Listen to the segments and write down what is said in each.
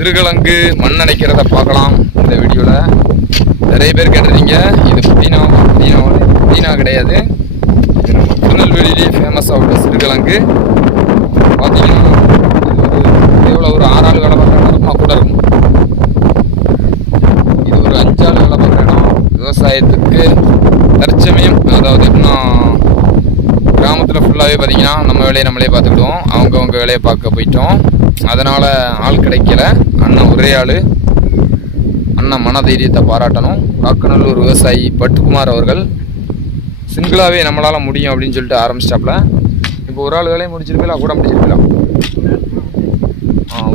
சிறுகிழங்கு மண் அணைக்கிறத பார்க்கலாம் இந்த வீடியோவில் நிறைய பேர் கேட்டிருக்கீங்க இது புதினா புதினா புதினா கிடையாது. இது நம்ம திருநெல்வேலியிலேயே ஃபேமஸாக உள்ள சிறுகிழங்கு பார்த்தீங்கன்னா இது ஒரு எவ்வளோ ஒரு ஆறாள் வேலை பார்க்குற இடமா கூட இருக்கும். இது ஒரு அஞ்சாள் வேலை பார்க்குற இடம். விவசாயத்துக்கு தற்சமயம் அதாவது எப்படின்னா கிராமத்தில் ஃபுல்லாகவே பார்த்தீங்கன்னா நம்ம வேலையை நம்மளே பார்த்துக்கிடுவோம். அவங்கவுங்க வேலையை பார்க்க போயிட்டோம். அதனால் ஆள் கிடைக்கல. அண்ணன் ஒரே ஆள் அண்ணன் மன தைரியத்தை பாராட்டணும். காக்கநல்லூர் விவசாயி பட்டுக்குமார் அவர்கள் சிங்கிளாகவே நம்மளால் முடியும் அப்படின்னு சொல்லிட்டு ஆரம்பிச்சிட்டாப்புல. இப்போ ஒரு ஆள் வேலையை முடிச்சிருப்பீங்களா கூட முடிச்சிருக்கலாம்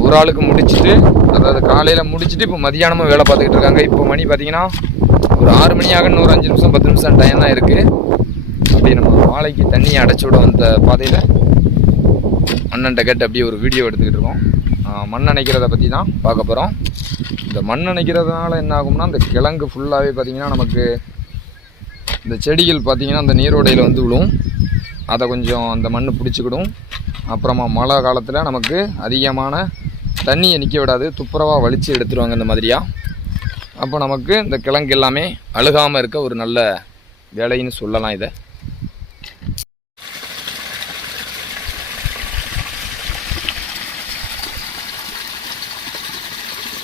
ஒரு ஆளுக்கு முடிச்சுட்டு அதாவது காலையில் முடிச்சுட்டு இப்போ மதியானமும் வேலை பார்த்துக்கிட்டு இருக்காங்க. இப்போ மணி பார்த்தீங்கன்னா ஒரு ஆறு மணியாக இன்னொரு அஞ்சு நிமிஷம் பத்து நிமிஷம் டைம் தான் இருக்குது அப்படி நம்ம வாழைக்கு தண்ணியை அடைச்சி விட வந்த பாதையில் அண்ணன்ட்ட கேட்டு அப்படியே ஒரு வீடியோ எடுத்துக்கிட்டு இருக்கோம். மண் அணைக்கிறத பற்றி தான் பார்க்க போகிறோம் இந்த மண் அணைக்கிறதுனால என்ன ஆகும்னா இந்த கிழங்கு ஃபுல்லாகவே பார்த்திங்கன்னா நமக்கு இந்த செடிகள் பார்த்திங்கன்னா அந்த நீரோடையில் வந்து விழும். அதை கொஞ்சம் அந்த மண் பிடிச்சிக்கிடும். அப்புறமா மழை காலத்தில் நமக்கு அதிகமான தண்ணியை நிற்க விடாது. துப்புரவாக வலித்து எடுத்துருவாங்க இந்த மாதிரியாக அப்போ நமக்கு இந்த கிழங்கு எல்லாமே அழுகாமல் இருக்க ஒரு நல்ல வேலைன்னு சொல்லலாம் இதை.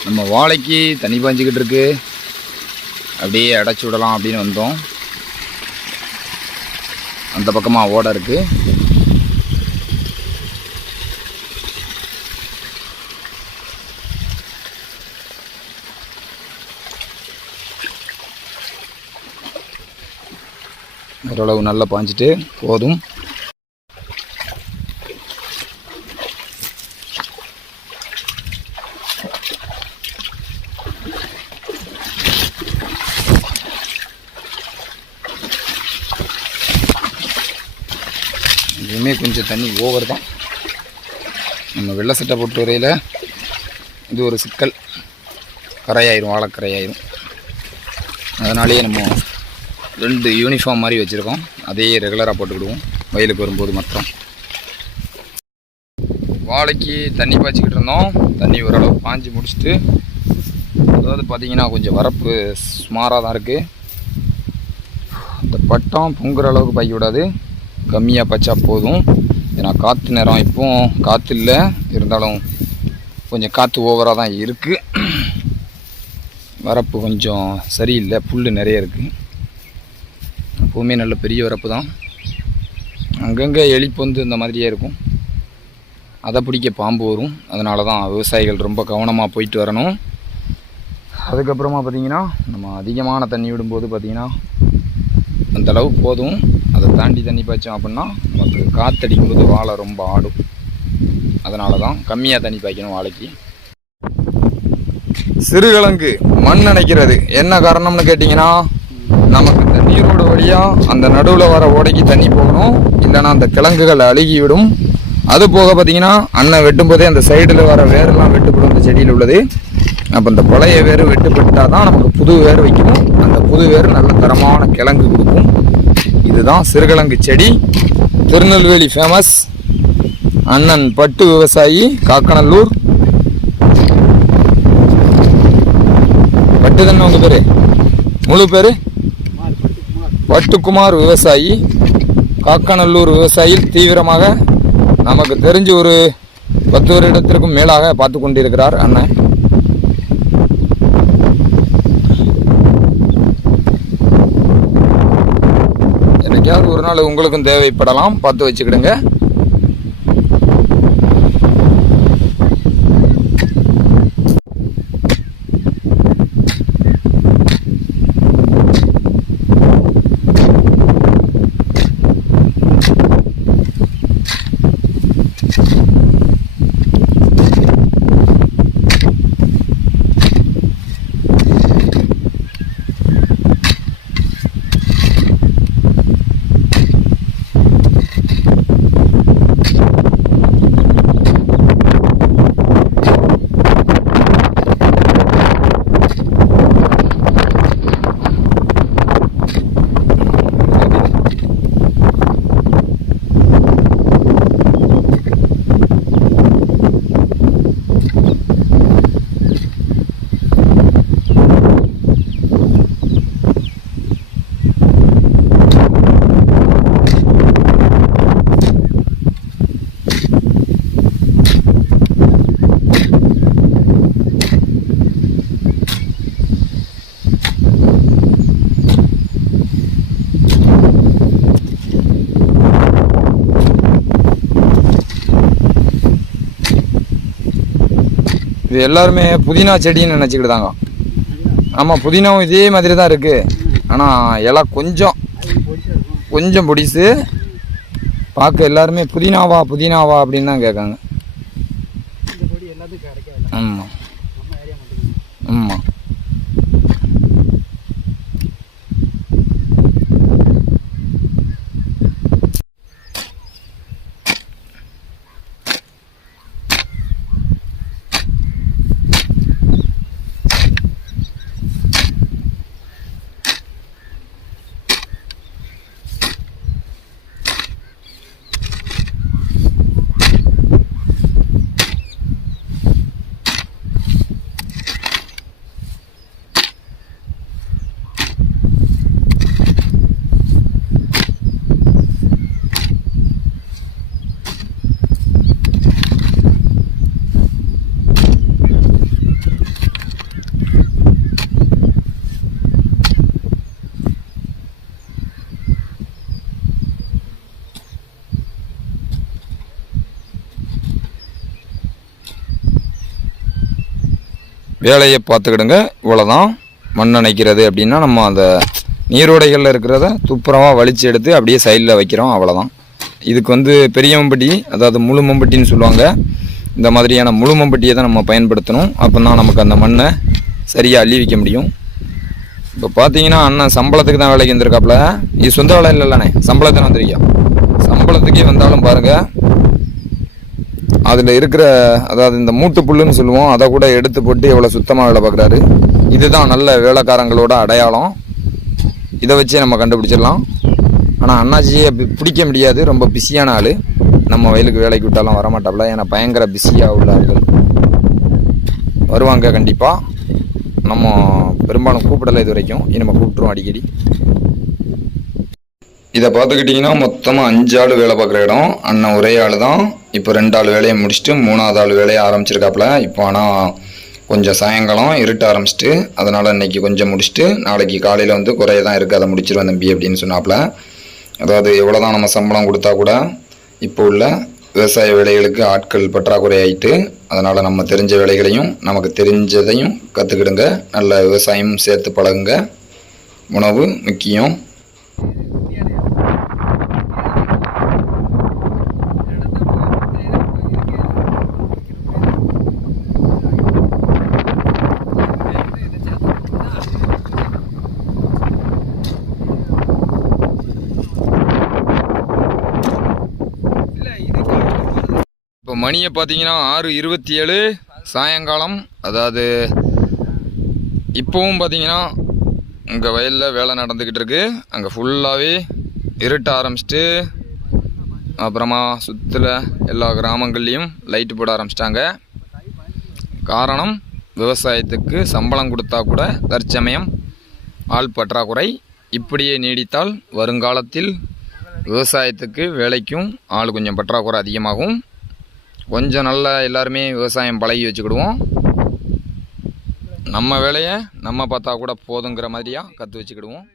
நம்ம வாழைக்கு தண்ணி பாஞ்சிக்கிட்டு இருக்கு அப்படியே அடைச்சி விடலாம் அப்படின்னு வந்தோம். அந்த பக்கமாக ஓடை இருக்கு. ஓரளவு நல்லா பாஞ்சிட்டு போதும். கொஞ்சம் தண்ணி ஓவர் தான். நம்ம வெள்ளை சட்டை போட்டு வரையில் இது ஒரு சிக்கல். கரையாயிரும் வாழைக்கரையாயிரும் அதனாலேயே நம்ம ரெண்டு யூனிஃபார்ம் மாதிரி வச்சுருக்கோம். அதையே ரெகுலராக போட்டுக்கிடுவோம். வயலுக்கு வரும்போது மாத்திரம். வாழைக்கு தண்ணி பாய்ச்சிக்கிட்டு இருந்தோம். தண்ணி ஓரளவு பாஞ்சு முடிச்சுட்டு அதாவது பார்த்தீங்கன்னா கொஞ்சம் வரப்பு சுமாராக தான் இருக்குது இந்த பட்டம் பொங்குற அளவுக்கு பாய்க்க விடாது கம்மியாக பச்சா போதும். ஏன்னா காற்று நேரம் இப்போ காற்று இல்லை. இருந்தாலும் கொஞ்சம் காற்று ஓவராக தான் இருக்குது வரப்பு கொஞ்சம் சரியில்லை. புல் நிறைய இருக்குது எப்போவுமே நல்ல பெரிய வரப்பு தான். அங்கங்கே எலிப்பொந்து இந்த மாதிரியே இருக்கும். அதை பிடிக்க பாம்பு வரும். அதனால தான் விவசாயிகள் ரொம்ப கவனமாக போயிட்டு வரணும். அதுக்கப்புறமா பார்த்திங்கன்னா நம்ம அதிகமான தண்ணி விடும்போது பார்த்திங்கன்னா அந்தளவு போதும். அதை தாண்டி தண்ணி பாய்ச்சோம் அப்படின்னா நமக்கு காற்றடிக்கும்போது வாழை ரொம்ப ஆடும். அதனால தான் கம்மியாக தண்ணி பாய்க்கணும் வாழைக்கு. சிறுகிழங்கு மண் அணைக்கிறது. என்ன காரணம்னு கேட்டிங்கன்னா நமக்கு இந்த நீரோட வழியாக அந்த நடுவில் வர ஓடைக்கு தண்ணி போகணும். இல்லைன்னா அந்த கிழங்குகள் அழுகிவிடும். அது போக பார்த்தீங்கன்னா அண்ணன் வெட்டும்போதே அந்த சைடில் வர வேரெல்லாம் வெட்டுப்படும் அந்த செடியில் உள்ளது. அப்போ இந்த பழைய வேறு வெட்டுப்பட்டால் தான் நமக்கு புது வேர் வைக்கணும் அந்த புது வேர் நல்ல தரமான கிழங்கு கொடுக்கும். இதுதான் சிறுகிழங்கு செடி. திருநெல்வேலி ஃபேமஸ் அண்ணன் பட்டு விவசாயி காக்கநல்லூர். பட்டு தானே உங்கள் பேர்? முழு பேர்? பட்டுக்குமார் விவசாயி காக்கநல்லூர் விவசாயியில் தீவிரமாக நமக்கு தெரிஞ்சு ஒரு பத்து வருடத்திற்கும் மேலாக பார்த்து கொண்டிருக்கிறார் அண்ணன். ஒரு நாள் உங்களுக்கும் தேவைப்படலாம். பார்த்து வச்சுக்கிடுங்க. இது எல்லாருமே புதினா செடின்னு நினச்சிக்கிட்டாங்க ஆமாம் புதினாவும் இதே மாதிரி தான் இருக்குது ஆனால் இலை கொஞ்சம் கொஞ்சம் பொடிசு. பார்க்க எல்லாருமே புதினாவா புதினாவா அப்படின்னு தான் கேட்காங்க இந்த கொடி எல்லாத்துக்கும் கிடைக்காது ஆமாம் நம்ம ஏரியா மட்டும் ஆமாம் வேலையை பார்த்துக்கிடுங்க. இவ்வளோதான் மண் அணைக்கிறது அப்படின்னா நம்ம அந்த நீரோடைகளில் இருக்கிறத துப்புரமாக வலிச்சு எடுத்து அப்படியே சைடில் வைக்கிறோம். அவ்வளோதான் இதுக்கு வந்து பெரிய மம்பட்டி அதாவது முழு மம்பட்டின்னு சொல்லுவாங்க. இந்த மாதிரியான முழு மம்பட்டியை தான் நம்ம பயன்படுத்தணும். அப்போ தான் நமக்கு அந்த மண்ணை சரியாக அள்ளி வைக்க முடியும். இப்போ பார்த்தீங்கன்னா அண்ணன் சம்பளத்துக்கு தான் வேலைக்கு வந்திருக்காப்புல இது சொந்த வேலை இல்லைல்லண்ணே. சம்பளத்தை வந்திருக்கோம் சம்பளத்துக்கே வந்தாலும் பாருங்கள் அதில் இருக்கிற அதாவது இந்த மூட்டு புல்லுன்னு சொல்லுவோம் அதை கூட எடுத்து போட்டு எவ்வளோ சுத்தமாக வேலை பார்க்குறாரு. இதுதான் நல்ல வேலைக்காரங்களோட அடையாளம். இதை வச்சே நம்ம கண்டுபிடிச்சிடலாம். ஆனால் அண்ணாச்சியை பி- பிடிக்க முடியாது. ரொம்ப பிஸியான ஆள். நம்ம வயலுக்கு வேலைக்கு விட்டாலும் வரமாட்டாப்புல ஏன்னா பயங்கர பிஸியாக உள்ள ஆள்கள். வருவாங்க கண்டிப்பாக நம்ம பெரும்பாலும் கூப்பிடலை இது வரைக்கும். நம்ம கூப்பிட்டுருவோம் அடிக்கடி. இதை பார்த்துக்கிட்டிங்கன்னா மொத்தமாக அஞ்சு ஆள் வேலை பார்க்குற இடம். அண்ணன் ஒரே ஆள் தான் இப்போ ரெண்டு ஆள் வேலையை முடிச்சுட்டு மூணாவது ஆள் வேலையை ஆரம்பிச்சிருக்காப்புல. இப்போ ஆனால் கொஞ்சம் சாயங்காலம் இருட்ட ஆரம்பிச்சிட்டு அதனால் இன்னைக்கு கொஞ்சம் முடிச்சுட்டு நாளைக்கு காலையில் வந்து குறைய தான் இருக்குது அதை முடிச்சிருவேன் தம்பி அப்படின்னு சொன்னாப்புல. அதாவது எவ்வளோ தான் நம்ம சம்பளம் கொடுத்தா கூட இப்போ உள்ள விவசாய வேலைகளுக்கு ஆட்கள் பற்றாக்குறை ஆயிட்டு அதனால் நம்ம தெரிஞ்ச வேலைகளையும் நமக்கு தெரிஞ்சதையும் கற்றுக்கிடுங்க நல்ல விவசாயம் சேர்த்து பழகுங்க. உணவு முக்கியம். மணியை பார்த்தீங்கன்னா ஆறு இருபத்தி ஏழு சாயங்காலம். அதாவது இப்போவும் பார்த்தீங்கன்னா உங்கள் வயலில் வேலை நடந்துக்கிட்டு இருக்குது அங்கே ஃபுல்லாகவே இருட்ட ஆரம்பிச்சிட்டு அப்புறமா சுற்றுல எல்லா கிராமங்கள்லேயும் லைட்டு போட ஆரம்பிச்சிட்டாங்க. காரணம் விவசாயத்துக்கு சம்பளம் கொடுத்தா கூட தற்சமயம் ஆள் பற்றாக்குறை இப்படியே நீடித்தால் வருங்காலத்தில் விவசாயத்துக்கு வேலைக்கும் ஆள் கொஞ்சம் பற்றாக்குறை அதிகமாகும். கொஞ்சம் நல்லா எல்லாருமே விவசாயம் பழகி வச்சுக்கிடுவோம். நம்ம வேலையை நம்ம பார்த்தா கூட போதுங்கிற மாதிரியா கற்று வச்சுக்கிடுவோம்.